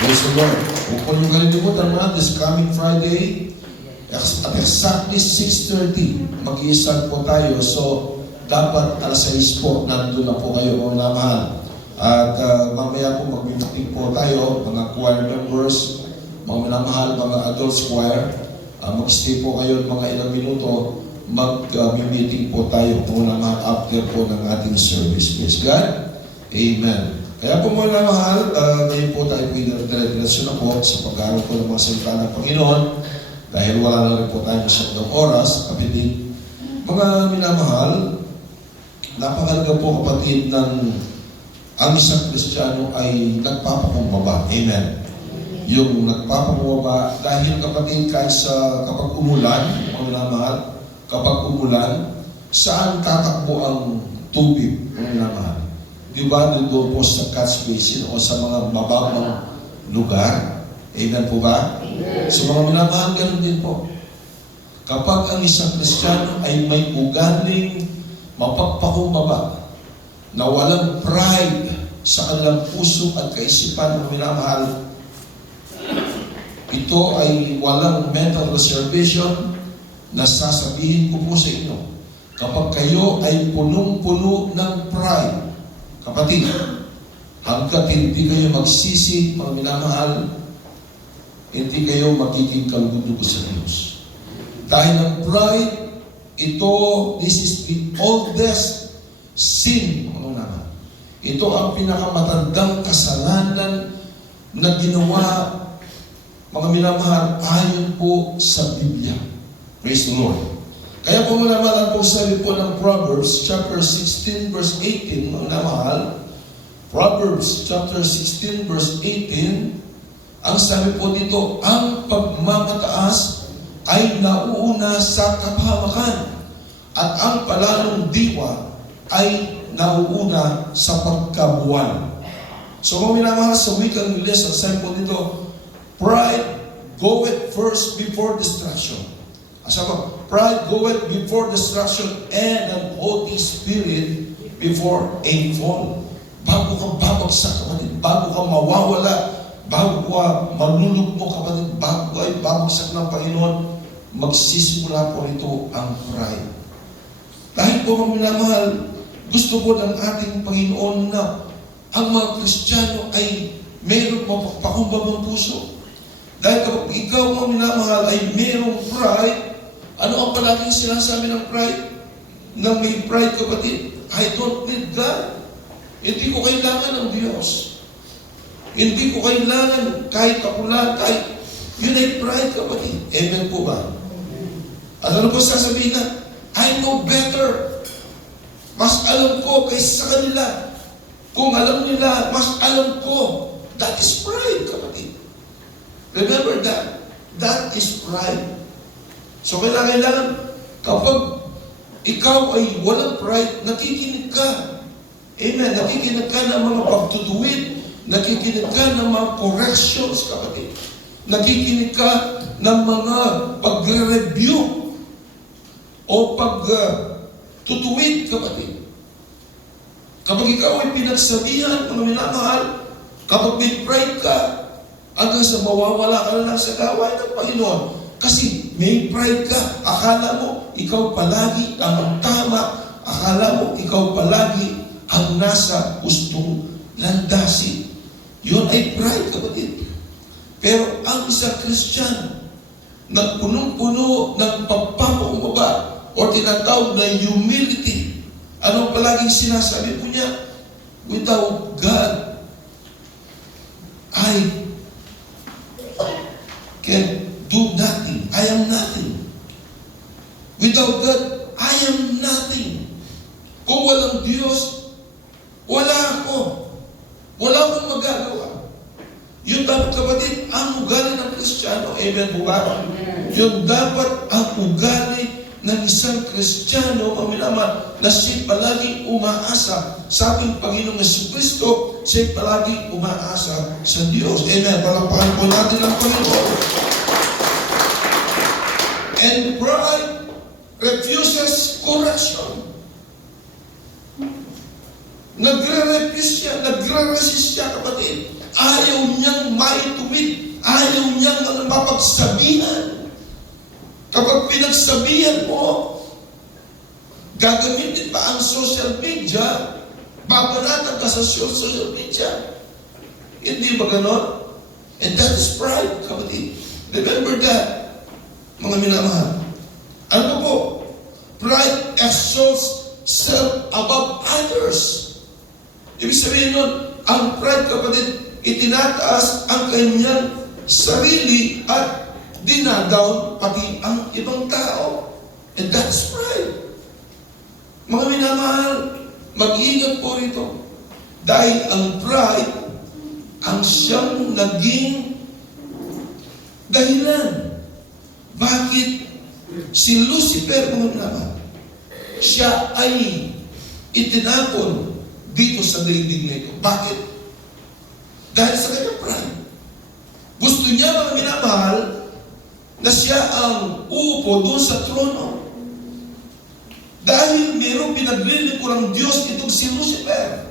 Praise the Lord. Huwag po niyong kalimutan na, this coming Friday, at exactly 6:30, mag-i-start po tayo. So, dapat alas 6 po, nandun na po kayo, mga minamahal. At mamaya po mag-meeting po tayo, mga choir members, mga minamahal, mga adults choir. Mag-stay po kayo mga ilang minuto, mag-meeting po tayo po naman after po ng ating service. Praise God. Amen. Kaya po mga mahal, ngayon po tayo po dire-diretso na po sa pag-aaral po ng mga salita ng Panginoon dahil wala na rin po tayo masyadong oras. Kapatid, mga minamahal, napakalaga po kapatid ng ang isang Kristiyano ay nagpapakumbaba. Amen. Yung nagpapakumbaba dahil kapatid kapag umulan, mga minamahal, kapag umulan, saan tatakbo ang tubig, mga minamahal? Di ba, doon po sa catch basin o sa mga mababang lugar? Amen po ba? So mga minamahal, ganun din po. Kapag ang isang Kristiyano ay may ugaling mapagpakumbaba, na walang pride sa kanilang puso at kaisipan, mga minamahal, ito ay walang mental reservation na sasabihin ko po sa inyo. Kapag kayo ay punong-puno ng pride, kapatid, hanggat hindi kayo magsisi, mga minamahal, hindi kayo magiging kalugod-lugod sa Diyos. Dahil ang pride, this is the oldest sin, mga minamahal. Ito ang pinakamatandang kasalanan na ginawa, mga minamahal, ayon po sa Biblia. Praise the Lord. Kaya po minamahal po sabi po ng Proverbs chapter 16 verse 18, mga minamahal, Proverbs chapter 16 verse 18, ang sabi po dito, ang pagmamataas ay nauuna sa kapahamakan at ang palalong diwa ay nauuna sa pagkabuwal. So mga minamahal, sa wikang Ingles, ang sabi po dito, pride goeth first before destruction. Asama, pride goeth before destruction and an haughty spirit before a fall. Bago ka babagsak, kapatid, bago ka mawawala, bago ka malulugmo, kapatid, bago ka ay babagsak ng Panginoon, magsisimula po ito ang pride. Dahil po mga minamahal, gusto po ng ating Panginoon na ang mga Kristiyano ay mayroong mapagpakumbabang puso. Dahil kapag ikaw, mga minamahal, ay mayroong pride, ano ang palaging sinasabi ng pride? Na may pride, kapatid, I don't need God. Hindi ko kailangan ng Diyos. Hindi ko kailangan kahit kapulan, kahit yun ay pride, kapatid. Amen po ba? At ano po sasabihin na? I know better. Mas alam ko kaysa sa kanila. Kung alam nila, mas alam ko. That is pride, kapatid. Remember that. That is pride. So kailangan kapag ikaw ay walang pride, nakikinig ka. Amen. Nakikinig ka ng mga pagtutuwid. Nakikinig ka ng mga corrections, kapatid. Nakikinig ka ng mga pagre-review o pagtutuwid, kapatid. Kapag ikaw ay pinagsabihan, mga minamahal, kapag may pride ka, hanggang sa mawawala ka na lang sa gawain ng Panginoon. Kasi may pride ka. Akala mo, ikaw palagi ang tama. Akala mo, ikaw palagi ang nasa gustong landasin. Yun ay pride, kapatid. Pero ang isang Kristiyano na punong-puno ng pagpapakumbaba o tinatawag na humility, anong palaging sinasabi po niya? Without God, I can do nothing. I am nothing. Without God, I am nothing. Kung walang Diyos, wala ako. Wala akong magagawa. Yun dapat, kapatid, ang ugali ng Kristiyano. Amen po ba? Yun dapat ang ugali ng isang Kristiyano, pamilama, na siya palagi umaasa sa ating Panginoong Jesucristo, siya palagi umaasa sa Diyos. Amen. Palakpakan po natin ang Panginoon. And pride refuses correction. Nagre-refuse siya, nagre-resist siya, kapatid. Ayaw niyang mapagsabihan. Kapag pinagsabihan mo, gagamitin pa ang social media, babanatan ka sa social media. Hindi ba ganon? And that is pride, kapatid. Remember that, mga minamahal. Ano po? Pride exalts self above others. Ibig sabihin nun, ang pride, kapatid, itinataas ang kanyang sarili at dinadown pati ang ibang tao. And that's pride. Mga minamahal, mag-ingat po rito. Dahil ang pride, ang siyang naging dahilan. Bakit si Lucifer, mga minamahal, siya ay itinapon dito sa daigdig na ito? Bakit? Dahil sa kanyang pride. Gusto niya, mga minamahal, na siya ang uupo doon sa trono. Dahil mayroong pinaglilingkurang Diyos itong si Lucifer.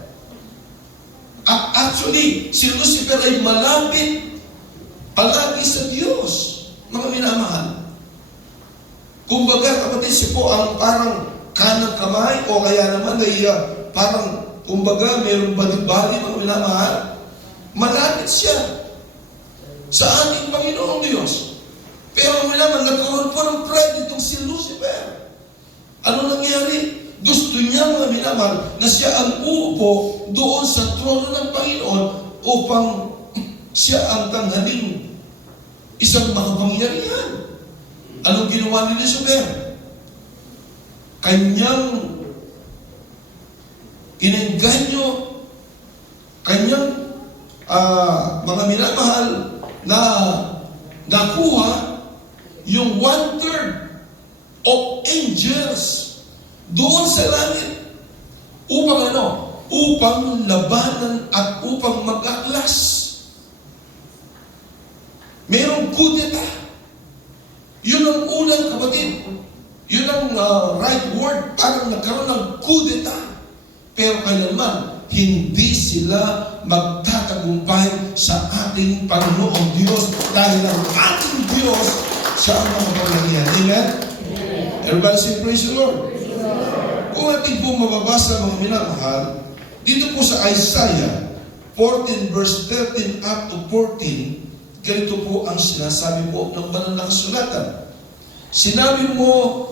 Actually, si Lucifer ay malapit palagi sa Diyos, mga minamahal. Kumbaga, kapatid, siya po ang parang kanang kamay o kaya naman ay parang, kumbaga, mayroong bali-bali, mga minamahal. Malapit siya sa ating Panginoong Diyos. Pero minamahal, nagkaroon po ng pride itong si Lucifer. Ano nangyari? Gusto niya, mga minamahal, na siya ang uupo doon sa trono ng Panginoon upang siya ang tanghaling isang makapangyarihan. Anong ginawa ni Lucifer? Kanyang inengganyo, kanyang mga minamahal na nakuha yung 1/3 of angels doon sa langit upang ano? Upang labanan at upang mag-aklas. Merong kudeta. Yun ang unang, kapatid. Yun ang right word. Parang nagkaroon ng kudeta. Pero kailanman, hindi sila magtatagumpay sa ating Panginoong Diyos dahil ang ating Diyos siya ang makapangyarihan. Amen? Everybody say, praise the Lord. Kung ating po mababasa, mga minamahal, dito po sa Isaiah 14 verse 13 up to 14, ganito po ang sinasabi po ng banal na kasulatan. Sinabi mo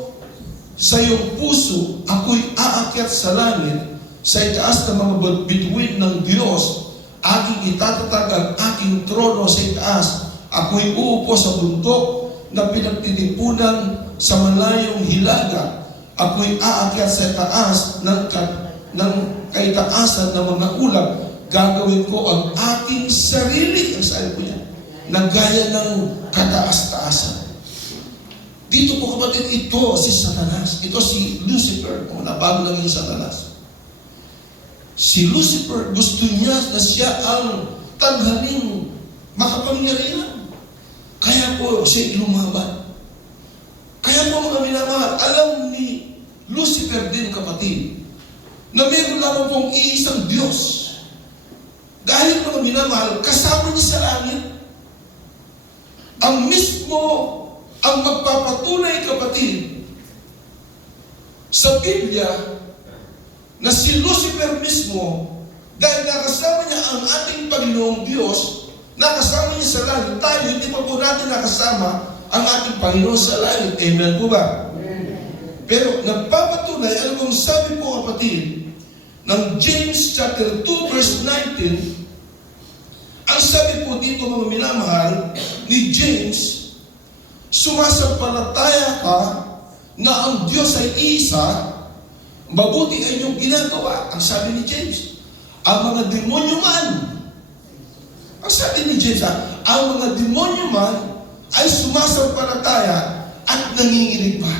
sa iyong puso, ako'y aakyat sa langit, sa itaas ng mga bituin ng Diyos, aking itatatag ang aking trono sa itaas. Ako'y uupo sa bundok na pinagtitipunan sa malayong hilaga. Ako'y aakyat sa itaas ng kaitaasan ng mga ulap. Gagawin ko ang aking sarili, ang sabi ko niya, na gaya ng kataas-taasan. Dito po, kapatid, ito si Satanas. Ito si Lucifer. Kung nabago lang yung Satanas. Si Lucifer, gusto niya na siya ang tanghaling makapangyarihan. Kaya po siya lumaban. Kaya po, mga minamahal, alam ni Lucifer din, kapatid, na meron lamang pong iisang Diyos. Dahil, mga minamahal, kasama niya sa langit. Ang mismo, ang magpapatunay, kapatid, sa Biblia, na si Lucifer mismo, dahil nakasama niya ang ating Panginoong Diyos, nakasama niya sa langit. Tayo, hindi pa po natin nakasama ang ating Panginoon sa langit. Amen po ba? Amen. Pero nagpapatunay, alam kong sabi po, kapatid, ng James chapter 2 verse 19, ang sabi po dito, mga minamahal, ni James, sumasampalataya ka na ang Diyos ay isa, mabuti ay inyong ginagawa. Ang sabi ni James, ang mga demonyo man, ang sabi ni James, ang mga demonyo man ay sumasampalataya at nanginginig pa.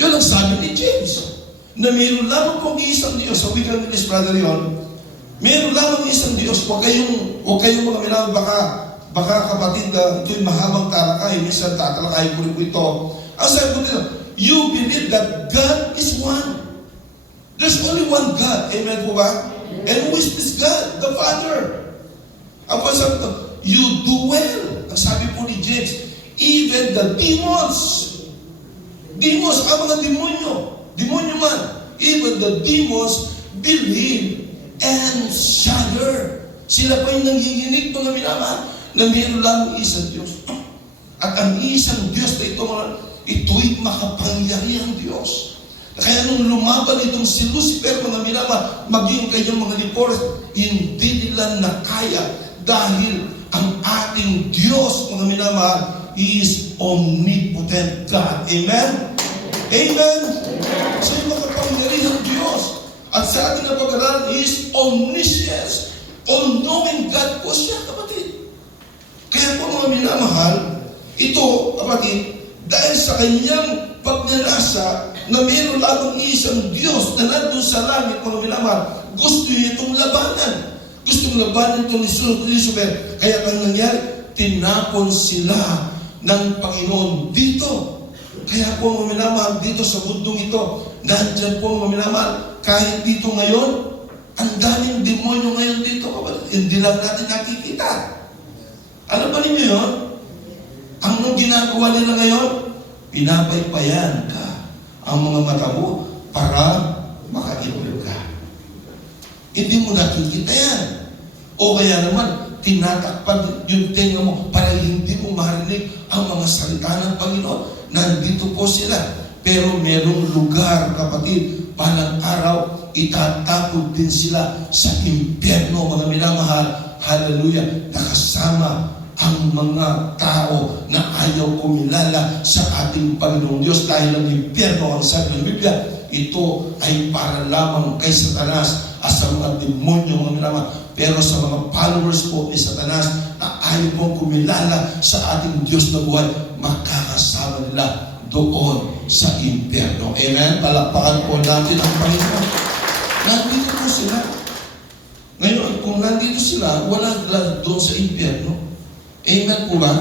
Yun ang sabi ni James, na mayroon lamang pong isang Diyos. Sa wikang English, brother yon, mayroon lamang isang Diyos. Huwag kayong mga minamahal, baka kapatid, ito'y mahabang talakay, minsan tatalakay ko rin po ito. Ang sabi ko dito, you believe that God is one. There's only one God. Amen po ba? And who is this God? The Father. Ang sabi ko, you do well. Ang sabi po ni ni James, even the demons, ang mga demonyo man, even the demons believe and shudder. Sila pa yung nanginginig, mga minamahal, na mayroon lang isang Diyos. At ang isang Diyos na ito'y makapangyarihang Diyos. Kaya nung lumaban itong si Lucifer, mga minamahal, maging kanyang mga lipores, hindi nila nakaya dahil ang ating Diyos, mga minamahal, is omnipotent God. Amen? Amen? Siya yung makapangyarihang Diyos. At sa ating napag-aralan is omniscience. All-knowing God po siya, kapatid. Kaya po, mga minamahal, ito, kapatid, dahil sa kanyang pagnanasa na mayroon lamang isang Diyos na nandun sa langit, mga minamahal, gusto niya itong labanan. Gustong labanan itong Lucifer. Kaya ang nangyari, tinapon sila ng Panginoon dito. Kaya po, mga minamahal, dito sa mundong ito, nandyan po, mga minamahal, kahit dito ngayon, ang daming demonyo ngayon dito, kapatid. Hindi lang natin nakikita. Alam ba ninyo yun? Ang nung ginagawa nila ngayon, pinapaypayan ka ang mga mata mo para makainom ka. Hindi mo nakikita yan. O kaya naman, tinatakpan yung tenga mo para hindi mo marinig ang mga salita ng Panginoon. Nandito po sila. Pero merong lugar, kapatid, palang araw, itatapod din sila sa impyerno, mga minamahal. Hallelujah. Nakasama ang mga tao na ayaw kumilala sa ating Panginoong Diyos dahil ang impyerno, ang sabi ng Biblia, ito ay para lamang kay Satanas at sa mga demonyo, mga minamahal. Pero sa mga followers po ni Satanas na ayaw pong kumilala sa ating Diyos na buhay, makakasama nila doon sa impyerno. Amen? Palakpakan po natin ang Panginoon. Nandito po sila. Ngayon, kung nandito sila, wala doon sa impyerno. Amen po ba?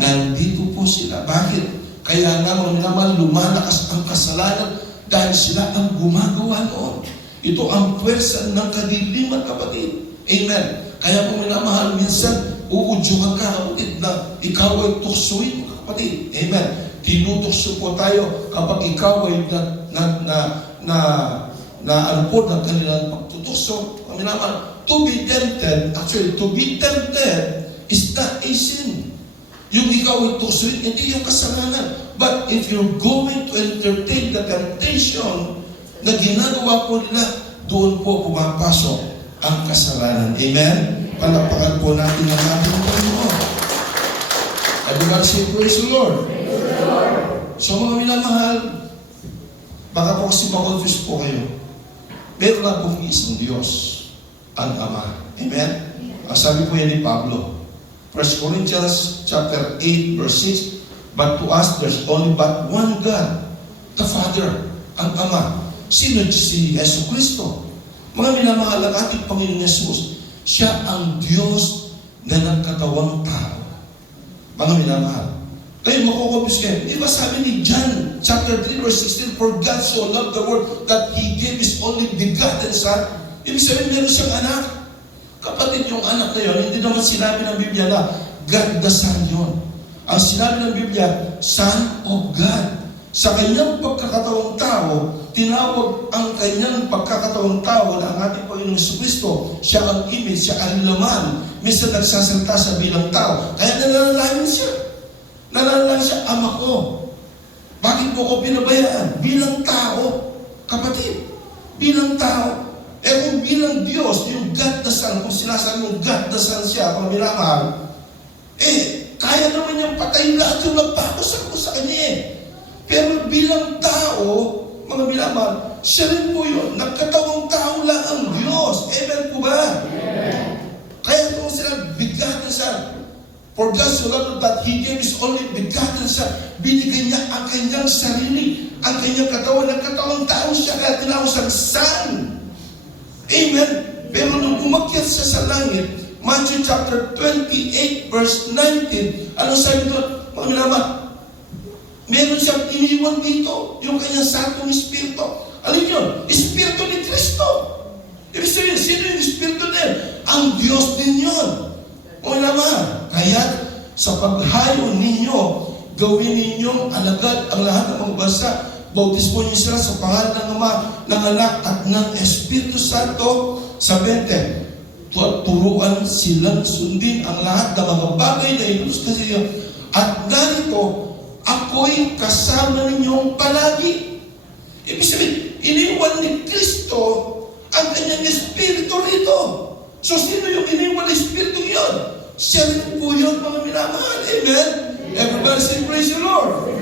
Nandito po sila. Bakit? Kaya nga mga minamahal, lumalakas ang kasalanan dahil sila ang gumagawa noon. Ito ang pwersa ng kadiliman, kapatid. Amen. Kaya po minamahal, minsan uudyuhan ka, kapatid, na ikaw ay tuksuin, kapatid. Amen. Tinutukso po tayo kapag ikaw ay ano po ng kanilang pagtutukso. Ang minamahal, to be tempted is not a sin. Yung ikaw ay tuksuin, hindi yung kasalanan. But if you're going to entertain the temptation na ginagawa po nila, doon po pumapasok ang kasalanan. Amen? Palakpakan po natin ang ating Panginoon. Everybody say, praise the Lord. So mga minamahal, baka po kasi makonfuse po kayo. Meron na pong isang Diyos, ang Ama. Amen? Ang sabi po yan ni Pablo. 1 Corinthians chapter 8 verse 6, but to us there's only but one God, the Father, ang Ama. Sino si Yesu Cristo? Mga minamahal, ang ating Panginoon Jesus, siya ang Diyos na nagkatawang tao. Mga minamahal, kayo makukumpis kayo. Di ba sabi ni John chapter 3 verse 16, for God so loved the world that He gave His only begotten Son. Ibig sabihin, meron siyang anak. Kapatid, yung anak na yun, hindi naman sinabi ng Biblia na God the Son yun. Ang sinabi ng Biblia, Son of God. Sa kanyang pagkakatawang tao, tinawag ang kanyang pagkakatawang tao na ang ating Panginoong Jesucristo. Siya ang image, siya ang laman. Minsan nagsasalita sa bilang tao. Kaya nananalangin siya. Nananalangin siya, Ama ko. Bakit mo ko pinabayaan? Bilang tao. Kapatid, bilang tao. Kung bilang Diyos, yung God the Son, kung sinasabi mong God the Son siya, kung minamahal, kaya naman niyang patayin lahat yung nagpapasok ko sa kanya Pero bilang tao, mga minamahal, siya rin po yun. Nagkatawang tao lang ang Diyos. Amen po ba? Amen. Kaya kung sila begotten Son, for God so loved that He gave His only begotten Son, binigay niya ang kanyang sarili, ang kanyang katawan. Nagkatawang tao siya, kaya tinawag siyang Son. Amen. Pero nung umakyat siya sa langit, Matthew chapter 28 verse 19, ano sabi doon? Mga minamahal, meron siyang iniwan dito, yung kanyang Santong Espiritu. Alin yun? Espiritu ni Kristo. Ibig sabihin, sino yung Espiritu na yun? Ang Diyos din yun. Mga minamahal, kaya sa paghayo ninyo, gawin ninyong alagad ang lahat ng mga bansa. Bautismo niyo sila sa pangalan ng Ama, ng Anak, at ng Espiritu Santo. Sa 20, turuan silang sundin ang lahat ng mga bagay na inulus kasi niyo. At narito, ako'y kasama ninyong palagi. Ibig sabihin, iniwan ni Kristo ang kanyang Espiritu rito. So, sino yung iniwan ng Espiritu yun? Siya rin po yun, mga minamahal. Amen? Everybody say, praise the Lord.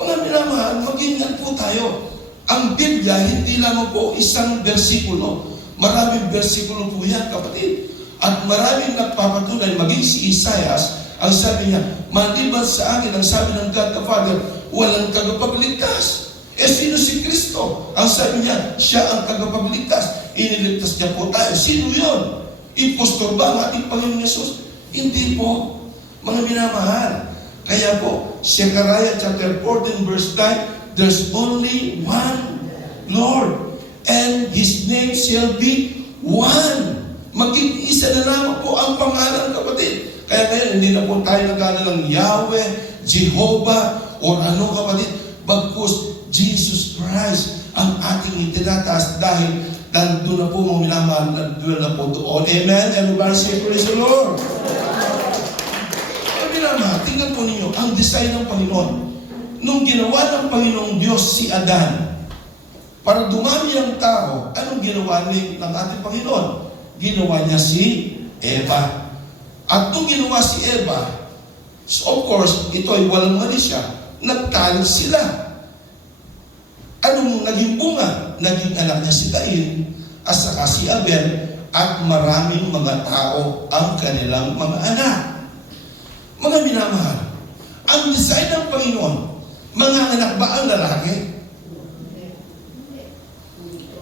Mga minamahal, mag-ingat po tayo. Ang Biblia, hindi lamang po isang bersikulo. Maraming bersikulo po yan, kapatid. At maraming nagpapatunay, maging si Isaias, ang sabi niya, maliban sa akin, ang sabi ng God the Father, walang tagapagligtas. Sino si Kristo? Ang sabi niya, siya ang tagapagligtas. Iniligtas niya po tayo. Sino yun? Impostor ba ang ating Panginoon Yesus? Hindi po, mga minamahal. Kaya po, Zechariah chapter 14 verse 9, there's only one Lord, and His name shall be one. Maging isa na lamang po ang pangalan, kapatid. Kaya ngayon, hindi na po tayo nagkala ng Yahweh, Jehovah, or ano, kapatid. Bagkus, Jesus Christ ang ating itinataas dahil doon na po mga minamahal, doon na po doon. Amen? Everybody say, praise the Lord. Mga minamahal, tingnan po ninyo, ang design ng Panginoon. Nung ginawa ng Panginoong Diyos si Adan, para dumami ang tao, anong ginawa ng ating Panginoon? Ginawa niya si Eva. At nung ginawa si Eva, of course, ito ay walang mali siya, nagtalik sila. Anong naging bunga? Naging anak niya si Cain at saka si Abel, at maraming mga tao ang kanilang mga anak. Mga minamahal, ang design ng Panginoon, mga anak ba ang lalaki?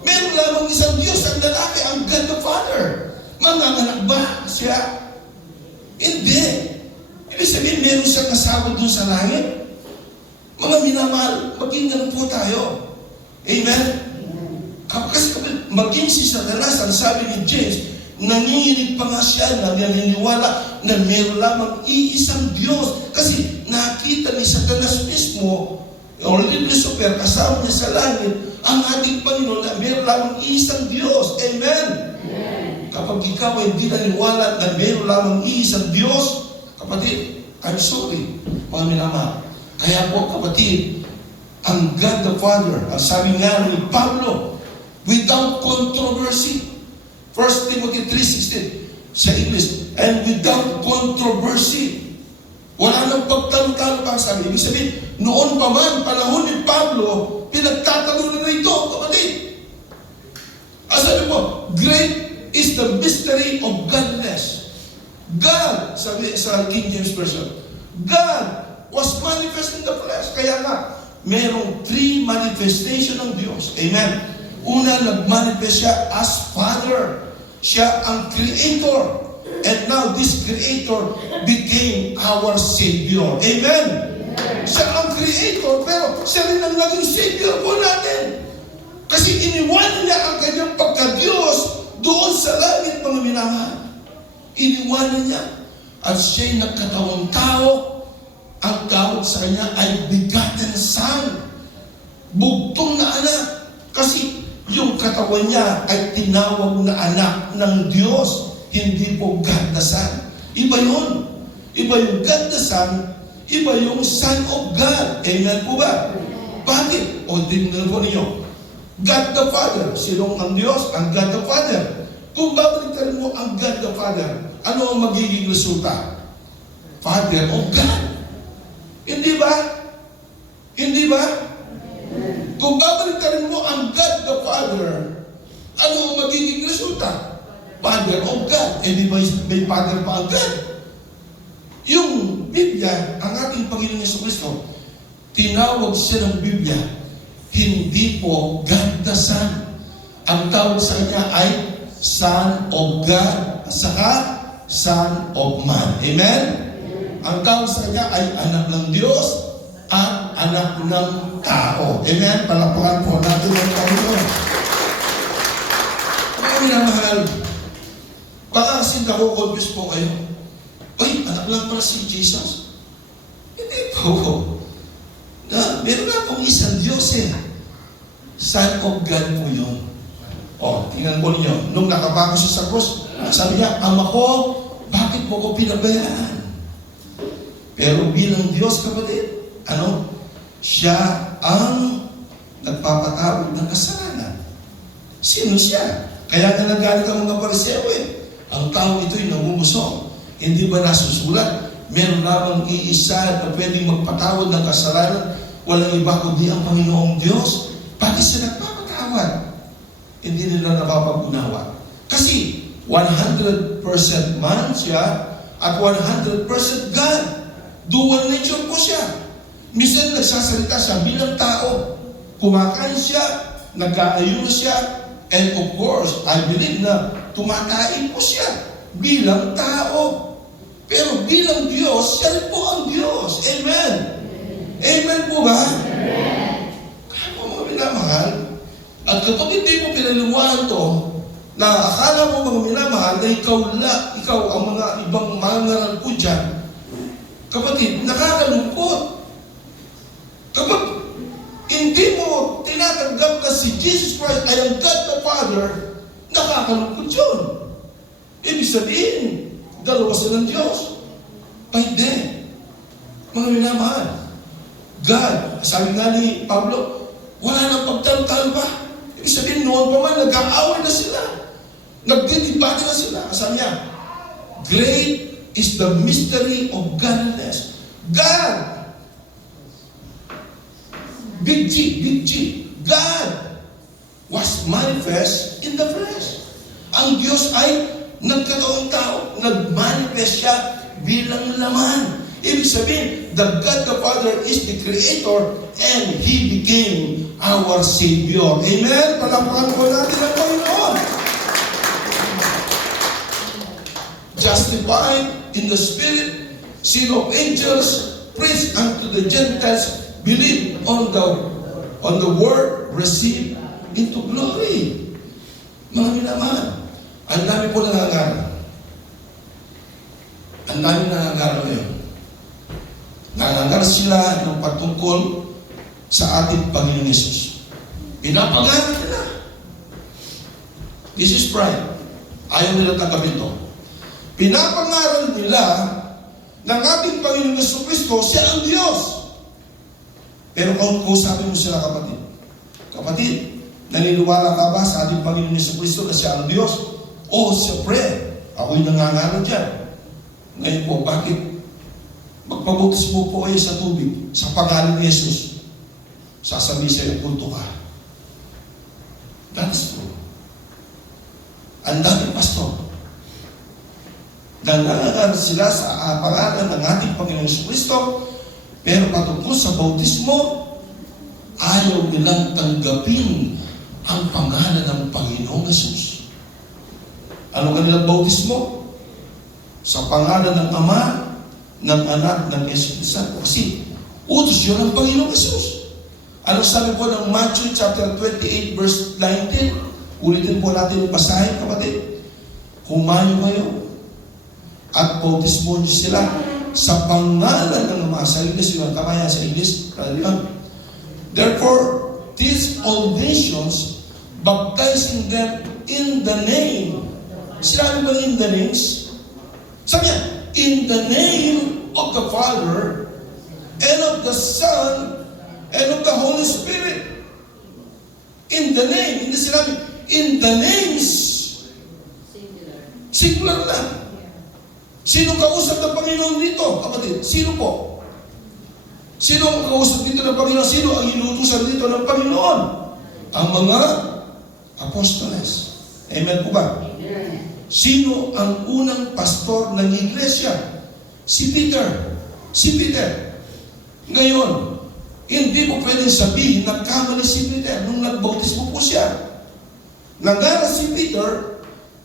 Meron lamang isang Diyos ang lalaki, ang God the Father. Mga anak ba siya? Hindi. Ibig sabihin, meron siyang asawa dun sa langit. Mga minamahal, maging ganun po tayo. Amen? Kasi maging si Satanas, ang sabi ni James, nanginginig pa nga siya na naniniwala na meron lamang iisang Diyos. Kasi nakita ni Satanas mismo, o Lucifer, kasama niya sa langit, ang ating Panginoon na meron lamang iisang Diyos. Amen? Kapag ikaw ay hindi naniwala na meron lamang iisang Diyos, kapatid, I'm sorry, mga minamahal. Kaya po, kapatid, ang God the Father, ang sabi nga ni Pablo, without controversy, 1 Timothy 3:16, sa English, and without controversy, wala nang pagtalo-talo pa ang sabi. Ibig sabihin, noon pa man, panahon ni Pablo, pinagtatalo na ito, kapatid. Ang sabi po, great is the mystery of godliness. God, sabi sa King James Version, God was manifest in the flesh. Kaya nga, merong 3 manifestation ng Diyos. Amen? Una, nag-manifest siya as Father. Siya ang Creator. And now, this Creator became our Savior. Amen? Siya ang Creator, pero siya rin ang naging Savior po natin. Kasi iniwanan niya ang kanyang pagka-Diyos doon sa langit, mga minamahal. Iniwanan niya. At siya'y nagkatawang tao. Ang tawag sa kanya ay begotten Son. Bugtong na anak. Kasi yung katawan niya ay tinawag na anak ng Diyos. Hindi po God the Son. Iba yun. Iba yung God the Son. Iba yung Son of God. Amen po ba? Bakit? O tingnan po ninyo. God the Father. Sinong ang Diyos? Ang God the Father. Kung babalikan mo ang God the Father, ano ang magiging resulta? Father of God. Hindi ba? Hindi ba? Kung babalikan mo ang God the Father, ano ang magiging resulta? Father of God. Eh di ba may Father pa ang God? Yung Biblia, ang ating Panginoon Jesucristo, tinawag siya ng Biblia, hindi po God the Son. Ang tawag sa kanya ay Son of God, saka Son of Man. Amen? Ang tawag sa kanya ay anak ng Diyos at anak ng tao. Amen? Palapakan po natin ang Panginoon. Mga minamahal, baka kasi nakukonfuse po kayo. Ay, anak anak lang pala si Jesus? Hindi po. Meron nga pong isang Diyos eh. Son of God po yun. Tingnan po ninyo. Nung nakapako siya sa cross, sabi niya, Ama ko, bakit mo ko pinabayaan? Pero bilang Diyos, kapatid, siya ang nagpapatawad ng kasalanan. Sino siya? Kaya nga nagalit ang mga Pariseo eh. Ang tao ito'y nangunguso. Hindi ba nasusulat? Meron lamang iisa na pwedeng magpatawad ng kasalanan. Walang iba kundi ang Panginoong Diyos. Bakit siya nagpapatawad? Hindi nila napapag-unawa. Kasi 100% man siya at 100% God. Dual nature po siya. Minsan nagsasalita siya bilang tao. Kumakain siya, nag-aayuno siya, and of course, I believe na tumatain po siya bilang tao. Pero bilang Diyos, siya rin po ang Diyos. Amen. Amen po ba? Amen. Kaya po mga minamahal, at kapag hindi mo pinaliwanag to, na akala mo mga minamahal na ikaw ang mga ibang mangaral po dyan, kapatid, nakakalungkot. Kapag hindi mo tinatanggap na si Jesus Christ ay ang God the Father, nakakalungkot yun. Ibig sabihin, dalawa silang Diyos. Hindi. Mga minamahal, God, sabi nga ni Pablo, wala nang pagtalo-talo pa. Ibig sabihin, noon pa man, nag-aaway na sila. Nagdidibate na sila. Sabi niya, great is the mystery of godliness. God, big G, God was manifest in the flesh. Ang Diyos ay nagkataong tao, nag-manifest siya bilang laman. Ibig sabihin, the God the Father is the Creator and He became our Savior. Amen? Palampakan po natin ang Panginoon. Justified in the Spirit, seen of angels, preached unto the Gentiles, believe on the Word, receive into glory. Mga minamahal, ang dami po nangangaral. Ang dami nangangaral ngayon. Nangangaral sila ng patungkol sa ating Panginoon Yesus. Pinapangaral nila. This is pride. Ayaw nila tanggapin ito. Pinapangaral nila ng ating Panginoon Yesus Kristo, siya ang Diyos. Pero kung kausapin mo sila, kapatid, naniniwala ka ba sa ating Panginoon Yesus Kristo na siya ang Diyos? Siyempre, ako'y nangangaral dyan. Ngayon po, bakit? Magpabutis mo po kayo sa tubig, sa pangalan ni Jesus. Sasabihin sa'yo, punto ka. That's true. Ang daming pastor. Nangangaral sila sa pangalan ng ating Panginoon Yesus Kristo, pero patungkol sa bautismo, ayaw nilang tanggapin ang pangalan ng Panginoong Yesus. Ano kanilang bautismo? Sa pangalan ng Ama, ng Anak, ng Espiritu Santo. Kasi utos yun ang Panginoong Yesus. Ano sabi po ng Matthew chapter 28 verse 19? Ulitin po natin yung basahin, kapatid. Humayo kayo at bautismo niyo sila sa pangalan ng Ama. Sa English yun, tama yan sa English. Therefore, teach all nations, baptizing them in the name. Sinabi ba in the names? Sabi niya, in the name of the Father, and of the Son, and of the Holy Spirit. In the name, hindi sinabi, in the names. Singular lang. Sino kausap ng Panginoon dito, kapatid? Sino po? Sino ang kausap dito ng Panginoon? Sino ang inutusan dito ng Panginoon? Ang mga apostoles. Amen po ba? Amen. Sino ang unang pastor ng iglesia? Si Peter. Si Peter. Ngayon, hindi mo pwedeng sabihin nagkamali si Peter nung nagbautismo po siya. Nangara si Peter,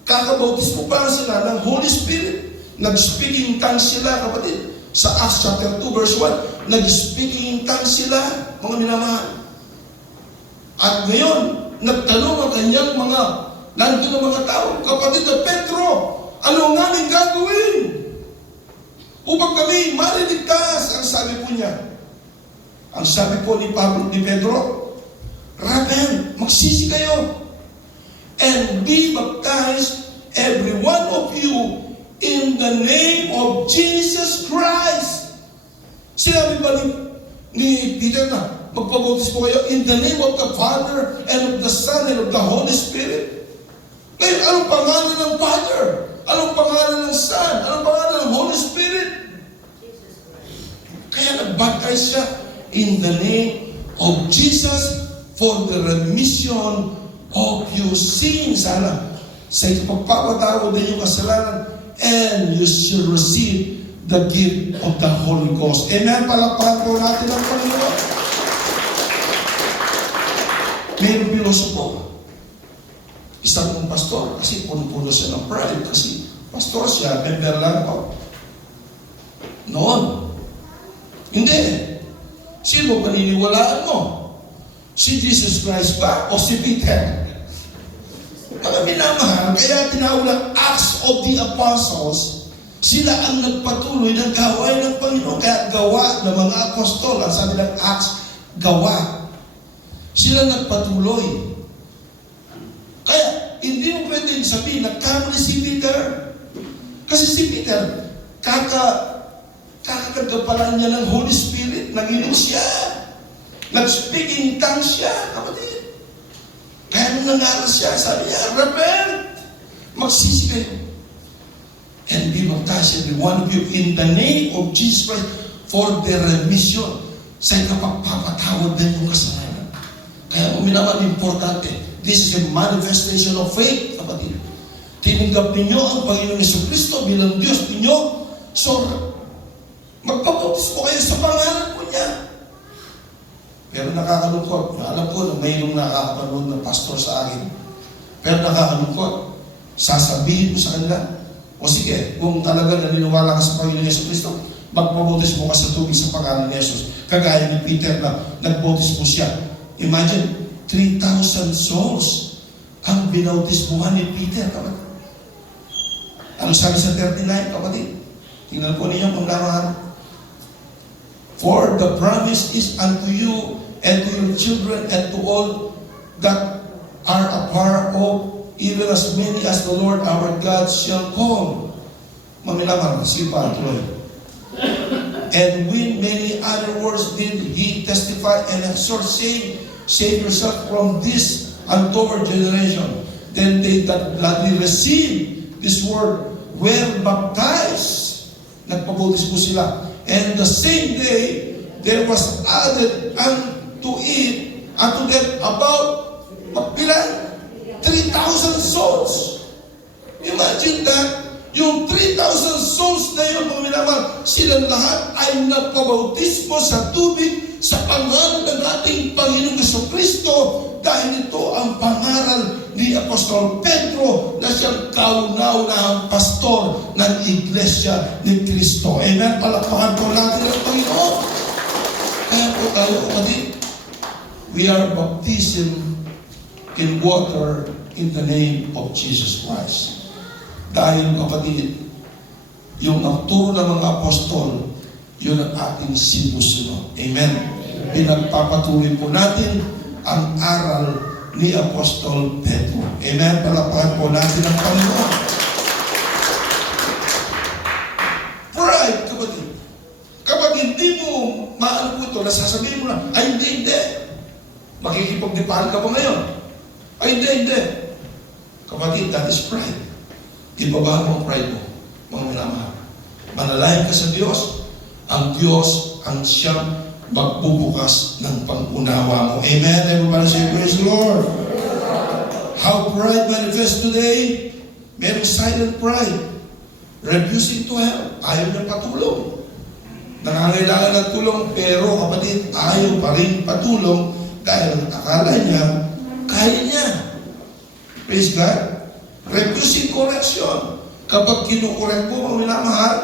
kakabautismo pa sila ng Holy Spirit. Nag-speaking tongues sila, kapatid. Sa Acts chapter 2 verse 1, nag-speaking tongues sila, mga minamahal. At ngayon, nagtanong ang kanyang nandun ang mga tao, kapatid na Pedro, ano ang aming gagawin? upang kami mariligtas. Ang sabi po niya, ang sabi po ni Pedro, repent, magsisi kayo, and be baptized, every one of you, in the name of Jesus Christ. Sinabi ba ni Peter na, magpabautis po kayo in the name of the Father, and of the Son, and of the Holy Spirit? Ngayon, anong pangalan ng Father? Anong pangalan ng Son? Anong pangalan ng Holy Spirit? Kaya nag-baptize siya in the name of Jesus for the remission of your sins. Sana sa pagpapatawad din yung kasalanan, and you shall receive the gift of the Holy Ghost. Amen? Palakpakan po natin ang Panginoon. Mayroong pilosopo. Isang pastor, kasi puno-puno siya ng pride, kasi pastor siya, member lang ako. Noon. Hindi. Sino paniniwalaan mo? Si Jesus Christ ba o si Peter? Mga minamahal, kaya tinawag Acts of the Apostles, sila ang nagpatuloy ng gawain ng Panginoon. Kaya gawa ng mga apostol, ang sabi ng Acts, gawa. Sila nagpatuloy. Kaya, hindi mo pwedeng sabihin na kamali si Peter. Kasi si Peter, kakagapalan niya ng Holy Spirit, nanginom siya. Nag-speaking tongues siya, kapatid. Kaya nung nangaral siya, sabi niya, repent, magsisi kayo. And be baptized, every one of you, in the name of Jesus Christ, for the remission. Sa ikapagpapatawad din yung kasalanan. Kaya kung minaman, importante, this is a manifestation of faith, kapatid. Tinanggap ninyo ang Panginoong Jesucristo bilang Diyos ninyo. So, magpabautis po kayo sa pangalan po niya. Pero nakakalungkot. Alam ko na mayroong nakakapanood ng pastor sa akin. Pero nakakalungkot. Sasabihin mo sa kanila, o sige, kung talaga naniniwala ka sa Panginoong Jesucristo, magpabautis mo ka sa tubig sa pangalan ni Jesus. Kagaya ni Peter na nagbautis mo siya. Imagine, 3,000 souls ang binautismuhan ni Peter, kapatid. Ano sabi sa 39, kapatid? Tingnan po ninyo kung laman. For the promise is unto you and to your children and to all that are afar off, even as many as the Lord our God shall call. Mamilamang, sige pa, tuloy. And with many other words did he testify and exhort, saying, save yourself from this untoward generation. Then they that gladly received this word were baptized. Nagpabautis po sila. And the same day, there was added unto them about, magbilan? 3,000 souls. Imagine that. Yung 3,000 souls na yun, mga minamahal, silang lahat ay nagpabautismo sa tubig sa pangalan ng ating Panginoong Jesucristo, dahil ito ang pangaral ni Apostol Pedro na siyang kauna-unahang pastor ng Iglesia ni Cristo. Amen? Palakpakan po natin ang Panginoon. Kaya po tayo, kapatid, we are baptized in water in the name of Jesus Christ. Dahil, kapatid, yung nagturo ng mga apostol, yun ang ating sinusunod. Amen? Pinagpapatuloy po natin ang aral ni Apostol Pedro. Amen? Palakpakan po natin ang Panginoon. Pride, kapatid. Kapag hindi mo maano po ito, nasasabihin mo na, ay hindi. Makikipagdipahan ka pa ngayon. Ay hindi. Kapatid, that is pride. Ibabahan mo ang pride mo, mga minamahal. Manalayan ka sa Diyos. Ang Diyos ang siyang magbubukas ng pang-unawa mo. Amen? Everybody say, praise the Lord. How pride manifests today? Merong silent pride. Refusing to help. Ayaw niya patulong. Nangangailangan ng tulong, pero kapatid, ayaw pa rin patulong dahil akala niya, kaya niya. Praise God. Refusing correction. Kapag kinukorek mo, mga minamahal,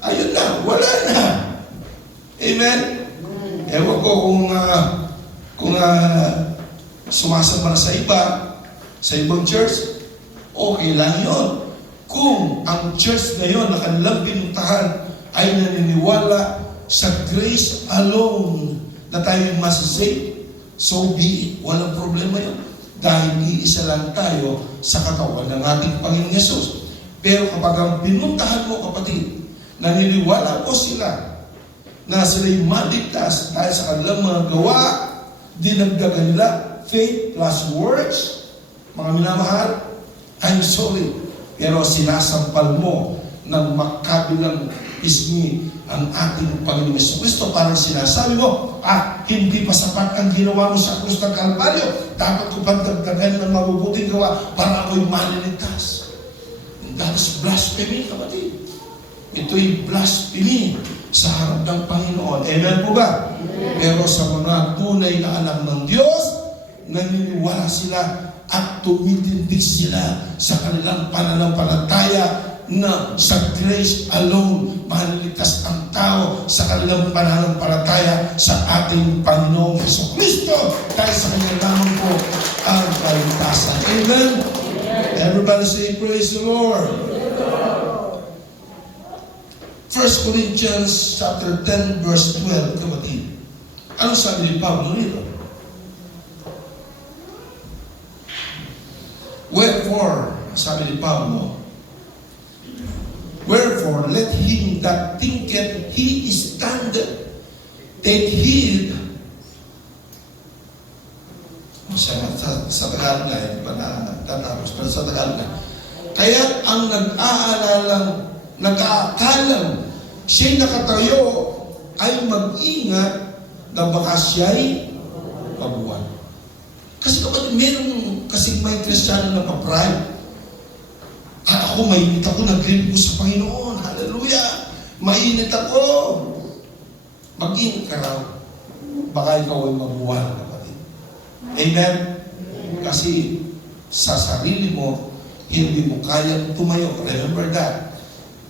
ayun na, wala na. Amen? Ewan ko kung sumasama na sa ibang church, okay lang yun. Kung ang church na yun na kanilang pinuntahan ay naniniwala sa grace alone na tayo masasave, so be it. Walang problema yun. Dahil iisa lang tayo sa katawan ng ating Panginoong Yesus. Pero kapag ang pinuntahan mo, kapatid, naniniwala po sila na sila'y maligtas dahil sa kanilang mga gawa, dinagdagan nila faith plus works, mga minamahal, I'm sorry, pero sinasampal mo ng makabilang pisngi ang ating Panginoong Jesucristo. Parang sinasabi mo, hindi pa sapat ang ginawa mo sa krus ng Kalbaryo. Dapat ko pandagdagan ng mabubuting gawa para ako'y maliligtas. And that is blasphemy, kapatid. Ito'y blasphemy sa harap ng Panginoon. Amen po ba? Amen. Pero sa mga tunay na anak ng Diyos, naniniwala sila at tumitindig sila sa kanilang pananampalataya na sa grace alone, maliligtas ang tao sa kanilang pananampalataya sa ating Panginoong Jesucristo dahil sa kanyang lamang po ang kaligtasan. Amen? Everybody say, praise the Lord. 1 Corinthians chapter 10 verse 12, kapatid. Ano sabi ni Pablo rito? Wherefore, sabi ni Pablo, wherefore, let him that thinketh he is standeth, take heed. Sa Tagalog na, hindi pa natatapos, pero sa Tagalog na. Kaya ang nag-aakalang siya'y nakatayo ay mag-ingat na baka siya'y mabuwan. Kasi kapag meron kasi may Kristiyano na pa-pride, ako mainit ako, nag-grip ko sa Panginoon, hallelujah, mainit ako, mag-ingat ka raw, baka ikaw ay mabuwan, kapatid. Amen? Kasi sa sarili mo, hindi mo kayang tumayo. Remember that.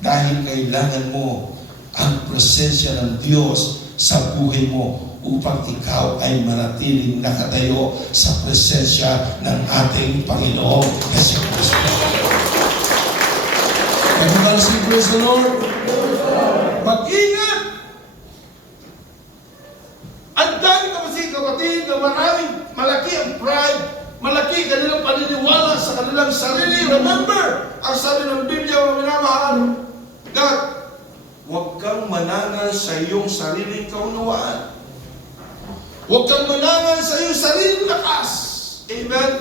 Dahil kailangan mo ang presensya ng Diyos sa buhay mo upang ikaw ay manatiling nakatayo sa presensya ng ating Panginoong Jesucristo. Everybody say, praise the Lord. Mag-ingat! Ang dami kasi kapatid na maraming malaki ang pride, malaki kanilang paniniwala sa kanilang sarili. Remember, ang sabi ng Biblia, mga minamahal, that huwag kang manangal sa iyong sariling kaunawaan. Huwag kang manangal sa iyong sariling lakas. Amen?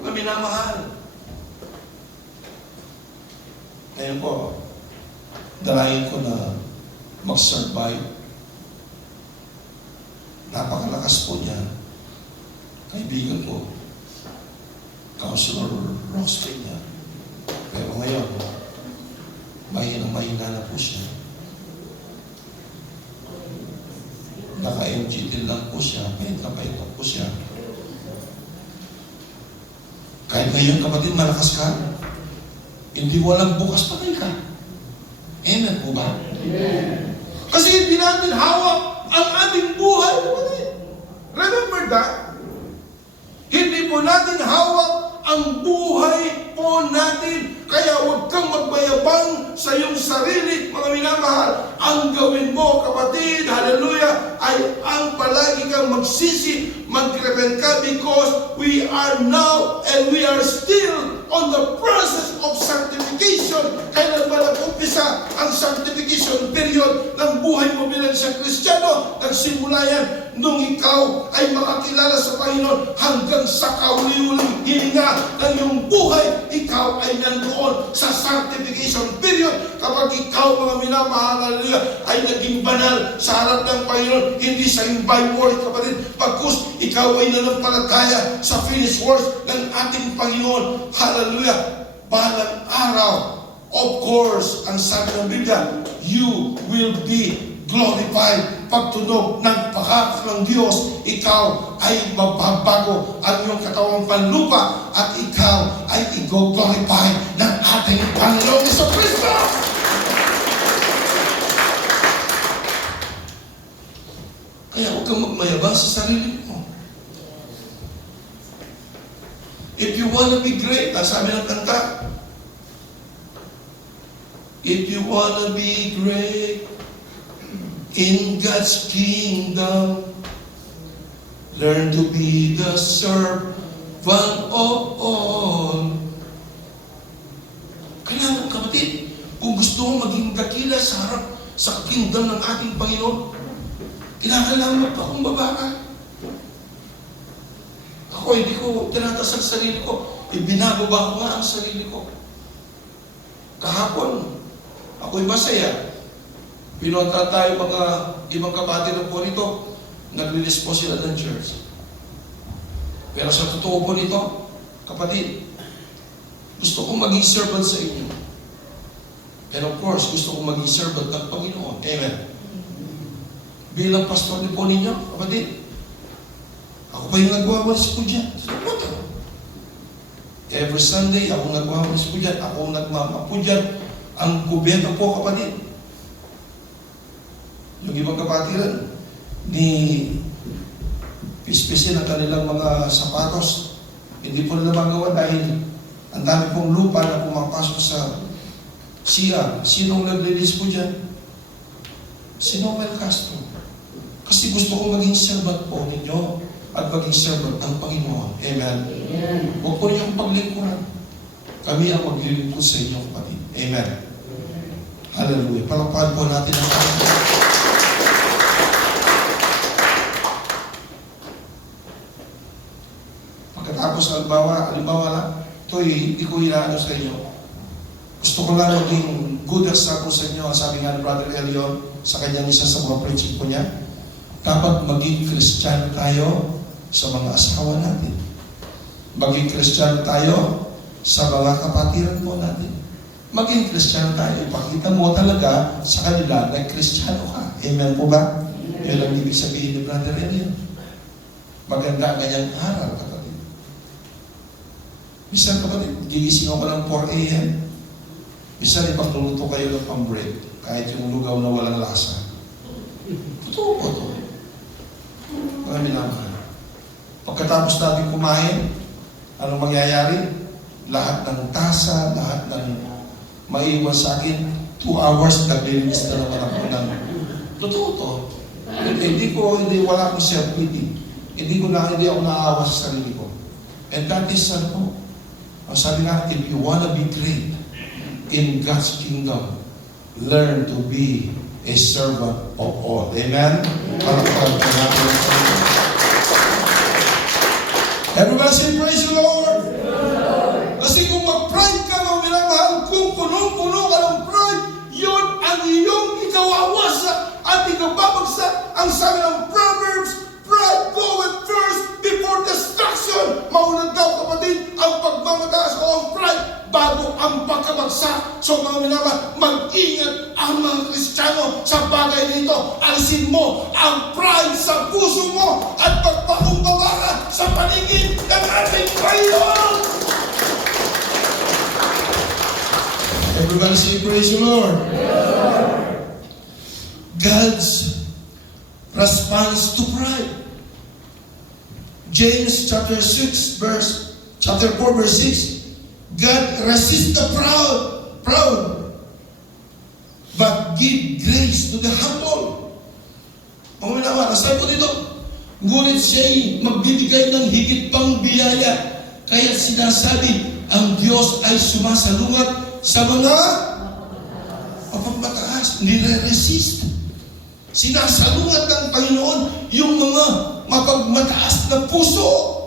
Mga minamahal. Ngayon po, dalayan ko na mag-survive. Napakalakas po niya. Kaibigan ko, Counselor Ross niya. Pero ngayon, mahina na po siya. Naka-MG din lang po siya. Pahit po siya. Kahit ngayon, kapatid, malakas ka. Hindi mo alam bukas patay ka. Amen po ba? Amen. Kasi hindi natin hawak ang ating buhay. Remember that? Hindi po natin hawak ang buhay po natin. Kaya huwag kang magmayabang sa iyong sarili, mga minamahal. Ang gawin mo, kapatid, hallelujah, ay ang palagi kang magsisi, mag-repent ka because we are now and we are still on the process of sanctification. Kailan ba nag-umpisa ang sanctification period ng buhay mo bilang isang Kristiyano? Nagsimula yan nung ikaw ay makakilala sa Panginoon hanggang sa kauli-uling hininga ng iyong buhay, ikaw ay nandoon sa sanctification period. Kapag ikaw, mga minamahal, ay naging banal sa harap ng Panginoon, hindi sa iyong by word, kapatid, pagkus ikaw ay nanampalataya sa finished works ng ating Panginoon. Hallelujah! Balang araw, of course, ang sabi ng Biblia, you will be glorified. Pagtunog ng pakak ng Diyos, ikaw ay mababago ang iyong katawang panlupa at ikaw ay i-glorify ng ating Panginoong Jesucristo. Kaya huwag kang magmayabang sa sarili mo. If you wanna be great, ang sabi ng kanta, If you wanna be great in God's kingdom, learn to be the servant of all. Kailangan, kapatid, kung gusto mo maging dakila sa harap sa kingdom ng ating Panginoon, kailangan magpakumbaba ka. Ako, hindi ko tinatas ang sarili ko. Ibinababa ko nga ang sarili ko. Kahapon, ako'y masaya. Pinunta tayo mga ibang kapatid ng po nito, naglilis po sila ng church. Pero sa totoo po nito, kapatid, gusto kong maging servant sa inyo. And of course, gusto kong maging servant ng Panginoon. Amen. Bilang pastor din po ninyo, kapatid, ako pa yung nagwawalis po dyan. Every Sunday, ako nagwawalis po dyan. Ako nagmama po dyan. Ang gobyerno po, kapatid. Yung ibang kapatiran, ni pispisin ang kanilang mga sapatos. Hindi po nila magawa dahil ang dami pong lupa na pumapasok sa siya. Sinong naglilis po dyan? Si Noel Castro. Kasi gusto kong maging servant po ninyo at maging servant ng Panginoon. Amen. Amen. Huwag po niyo akong paglingkuran. Kami ang maglilingkod sa inyo, kapatid. Amen. Hallelujah. Palakpakan po natin ang Panginoon. Pagkatapos, halimbawa lang, ito'y hindi ko hinaano sa inyo. Gusto ko lang maging good example sa inyo. Ang sabi nga ni Brother Elion sa kanyang isa sa mga preaching po niya, dapat maging Kristiyano tayo sa mga asawa natin. Maging Kristiyano tayo sa mga kapatiran po natin. Maging Kristiyano tayo. Ipakita mo talaga sa kanila na Kristiyano ka. Amen po ba? Yun ang ibig sabihin ni Brother Elion. Maganda ang kanyang aral, kapatid. Minsan, kapatid, gigising ako ng 4 a.m. Minsan, ipagluluto kayo ng pang-break. Kahit yung lugaw na walang lasa. Totoo po ito. Mga minamahal. Pagkatapos natin kumain, anong mangyayari? Lahat ng tasa, lahat ng maiwan sa akin, 2 hours, naglilinis na naman ako ng... Totoo to. Wala akong self-pity. Hindi ako naawa sa sarili ko. And that is, ang sabi nga, if you wanna be great in God's kingdom, learn to be a servant of all. Amen? Everybody say, praise the Lord! Kasi kung mag-pride ka, mga minamahal, kung punong-puno ka ng pride, yun ang iyong ikawawasak at ikababagsak. Ang sabi ng Proverbs, pride goeth first before destruction. Maunang daw, kapatid, ang pagmamataas o ang pride bago ang pagkabagsak. So mga minamahal, mag-ingat ang mga Kristiyano sa bagay nito. Alisin mo ang pride sa puso mo at pagpakumbaba ka sa paningin ng ating Panginoon. Everybody say, praise the Lord. God's response to pride. James chapter 4 verse 6. God resists the proud, but give grace to the humble. Mga minamahal, sabi po dito, ngunit siya'y magbibigay ng higit pang biyaya. Kaya sinasabi, ang Diyos ay sumasalungat sa mga mapagmataas. Nire-resist. Sinasalungat ng Panginoon yung mga mapagmataas na puso.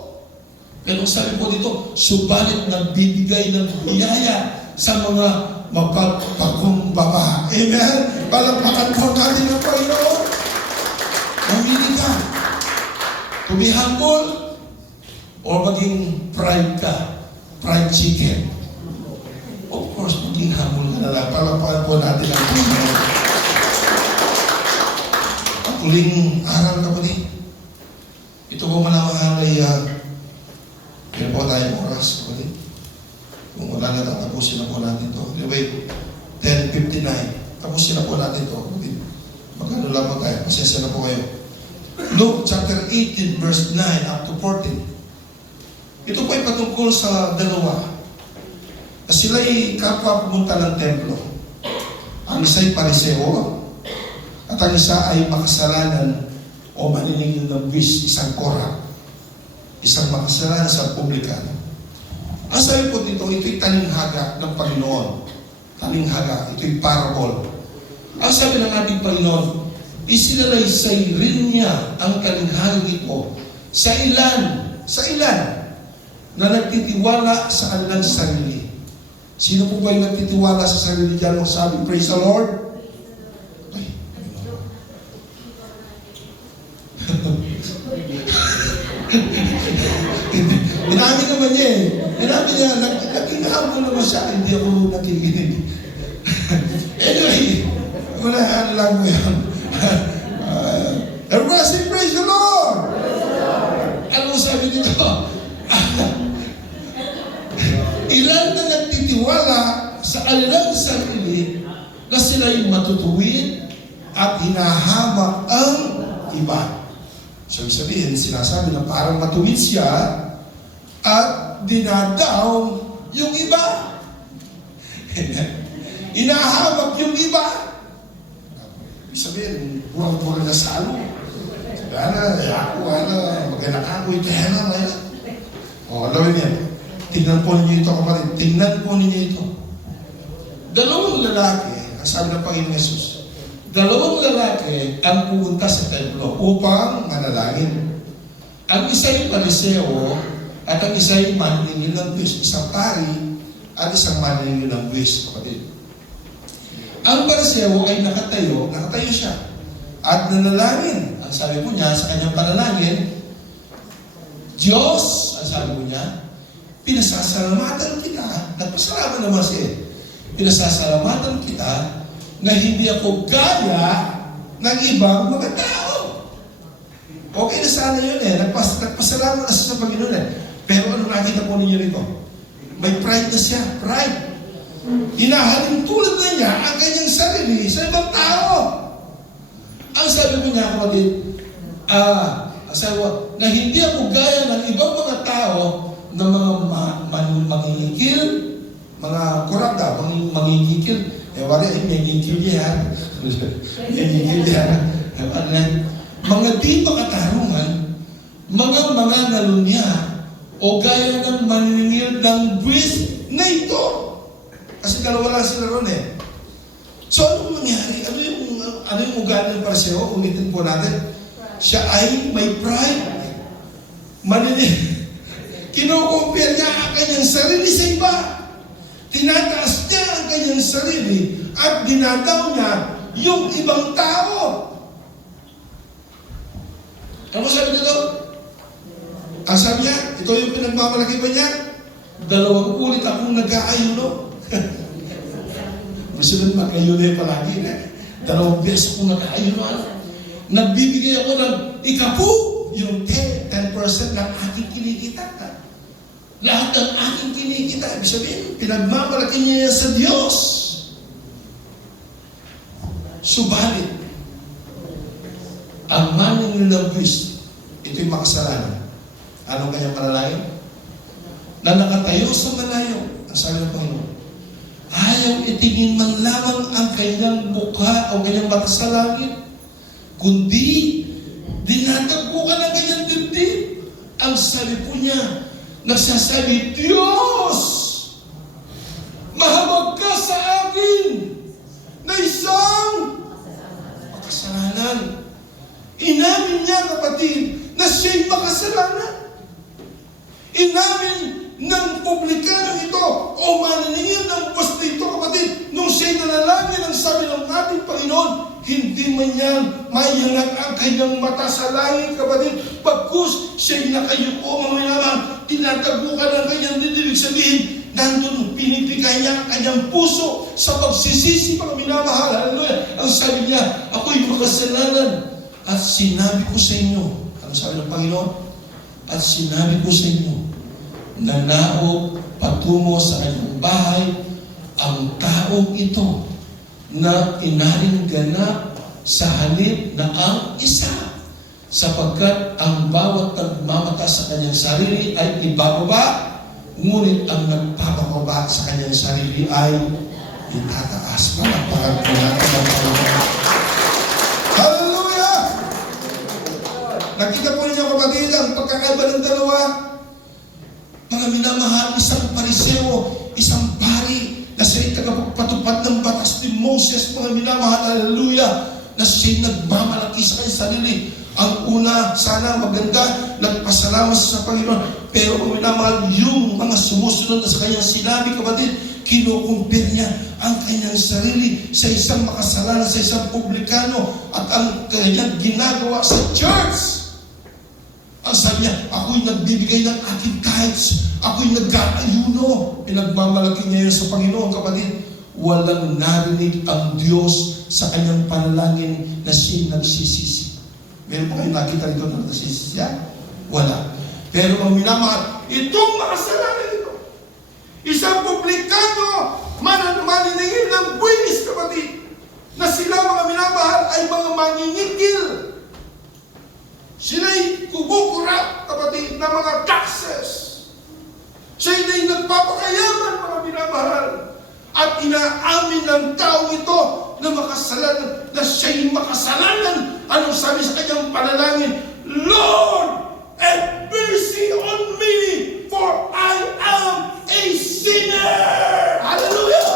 Pero sabi po dito, subalit nagbibigay ng biyaya sa mga mapagpakumbaba. Amen? Palakpakan po natin ang Panginoon. Mamili ka. To be humble or maging pride ka. Pride chicken. Of course, maging humble ka na lang. Palakpakan po natin ang Panginoon. Ang huling aral, kapatid. Ito po manamahal ay kaya po tayong oras, kapatid. Kung wala na, tapusin na po natin ito. Anyway, 10:59. Tapusin na po natin ito, kapatid. Magkano lamang tayo. Pasensya na po kayo. Luke chapter 18 verse 9 up to 14. Ito po ay patungkol sa dalawa. Na sila'y kapwa pumunta ng templo. Ang isa'y pariseo, at ang isa ay makasalanan o maniningil ng buwis, isang kora, isang makasalanan sa publikano. Ang sabi po dito, ito'y talinghaga ng Panginoon. Talinghaga, ito'y parable. Ang sabi ng ating Panginoon, isinalaysay rin niya ang talinghagang ito sa ilan na nagtitiwala sa kanilang sarili. Sino po ba yung nagtitiwala sa sarili dyan? Sabi, praise the Lord. Ay, inamin naman niya eh. Inamin niya, nagkinahan ko naman siya, hindi ako nakikinig. Anyway, wala, ano lang mo yan. Everybody say, praise the Lord! Ano sabi dito? Ilan na nagtitiwala sa kanilang sarili na sila'y matutuwid at hinahamak ang iba. So, sabihin, sinasabi na parang matuwid siya at dinadown yung iba. Inahamak yung iba. Ibig sabihin, burang-burang na salo. Sabi, maganak ako, kaya na, ngayon. O, alawin yan. Tingnan po ninyo ito, kapatid. Tingnan po ninyo ito. Dalawang lalaki, ang sabi ng Panginoon Jesus, dalawang lalaki ang pumunta sa templo upang manalangin. Ang isa'y pariseo at ang isa'y maniningil ng buwis. Isang pari at isang maniningil ng buwis, kapatid. Ang pariseo ay nakatayo siya at nanalangin. Ang sabi po niya sa kanyang panalangin, Diyos, ang sabi po niya, pinasasalamatan kita, nagpasalamat naman siya. Pinasasalamatan kita na hindi ako gaya ng ibang mga tao. Okay na sana yun eh. Nagpasalamat na siya sa Panginoon eh. Pero ano nakita po ninyo rito? May pride na siya. Pride. Hinahalin tulad na niya ang kanyang sarili sa ibang tao. Ang sabi ko niya, kapatid, na hindi ako gaya ng ibang mga tao na mga mangingikil, mga kurata, mangingikil. Wala yung mangingikil yan. Mga di makatarungan, mga nalunya, o gaya ng maningil ng buwis na ito. Kasi dalawa lang sila ron eh. So ano mangyari? Ano yung ugali ng pariseo? Ulitin po natin. Siya ay may pride. Kino-compare niya ang kanyang sarili sa iba. Tinataas niya ang kanyang sarili at dinadaw niya yung ibang tao. Ano sabi nito? Ang sabi niya, ito yung pinagmamalaki ba niya? 2 ulit akong nag-aayuno. Gusto nang mag-ayuno palagi na. 2 beses akong nag-aayuno. Nagbibigay ako ng ikapu, yung 10% ng aking kinikita. Lahat ng aking kinikita, ibig sabihin, pinagmamalaki niya sa Diyos. Subalit, ang maningil ng buwis, ito'y makasalanan. Anong kanyang panalangin? Na nakatayo sa malayo, ang sabi ng Panginoon, ayaw itingin man lamang ang kanyang mukha o kanyang mata sa langit, kundi dinatagpo ka ng kanyang dibdib. Ang sabi po niya, nagsasabi, Diyos, mahabag ka sa akin na isang makasalanan. Inamin niya, kapatid, na siya'y makasalanan. Inamin ng publikanong ito o maniningil ng buwis nito, kapatid, nung siya'y nanalangin ang sabi ng ating Panginoon, hindi man yan mayanag ang kanyang mata sa langit, kapatid. Pagkus siya'y nakayuko, mga minaman, tinatago ka ng kanyang dibdib. Sabihin, nandun pinipigay niya ang kanyang puso sa pagsisisi, mga minamahal. Hallelujah. Ang sabi niya, ako'y makasalanan. At sinabi ko sa inyo, ano sabi ng Panginoon? At sinabi ko sa inyo, nanaog patungo sa kanyang bahay ang taong ito na inaring ganap sa halip na ang isa, sapagkat ang bawat nagmamata sa kanyang sarili ay ibababa, ngunit ang nagpapakaba sa kanyang sarili ay itataas. Palakpakan po natin ang Panginoon. Hallelujah! Nakita po ninyo kapatid ang pagkakaiba ng dalawa. Mga minamahal, isang pariseo, isang pari na siya'y tagapagpatupad ng batas ni Moses, mga minamahal, hallelujah, na siya'y nagmamalaki sa kanyang sarili. Ang una, sana maganda, nagpasalamat sa Panginoon. Pero mga minamahal, yung mga sumusunod na sa kanyang sinabi, kapatid, kinukumpir niya ang kanyang sarili sa isang makasalanan, sa isang publikano, at ang kanyang ginagawa sa church. Ang sabi niya, ako'y nagbibigay ng aking tithes, ako'y nag-aayuno. Pinagmamalaki niya yun sa Panginoon, kapatid. Walang narinig ang Diyos sa kanyang panalangin na siya'y nagsisisi. Meron pa kayo nakita rito na nagsisisi siya? Wala. Pero mga minamahal, itong makasalanan ito, isang publikano, maniningil ng buwis, kapatid, na sila mga minamahal ay mga manginigil. Sila'y kubukurap, kapatid, na mga taxes. Siya'y nagpapakayaman, mga minamahal. At inaamin ng tao ito na makasalanan, na siya'y makasalanan. Anong sabi sa kanyang panalangin? Lord, have mercy on me, for I am a sinner. Hallelujah!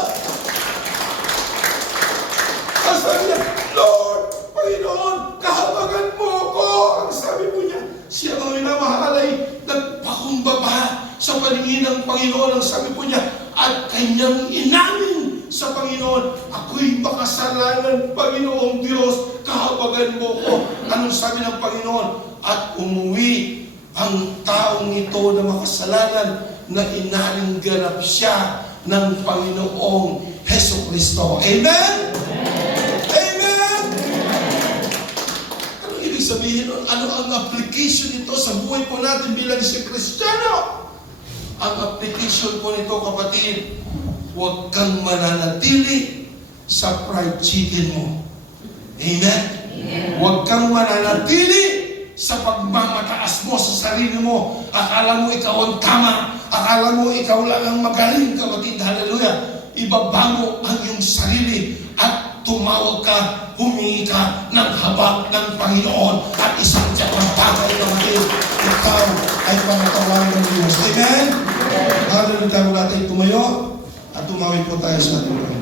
Ang sabi niya, Lord, Panginoon, kahabagan mo ako. Ang sabi po niya, siya ang minamahal ay nagpakumbaba sa paningin ng Panginoon. Ang sabi po niya, at kanyang inamin sa Panginoon, ako'y makasalanan, Panginoong Diyos, kahabagan mo ko. Anong sabi ng Panginoon? At umuwi ang taong ito na makasalanan na inalinganap siya ng Panginoong Hesus Kristo. Amen? Amen? Anong ibig sabihin? Ano ang application nito sa buhay po natin bilang isang Kristiyano? Ang application po nito, kapatid, huwag kang mananatili sa fried chicken mo. Amen? Huwag kang mananatili sa pagmamataas mo sa sarili mo. Akala mo ikaw ang tama. Akala mo ikaw lang ang magaling, kapatid. Hallelujah. Ibaba mo ang iyong sarili at tumawag ka, humingi ka ng habag ng Panginoon at isang tiyak ng bagay na maging ikaw ay panatawan ng Diyos. Amen? Hallelujah. Tayo natin tumayo at tumawid po tayo sa ating Panginoon.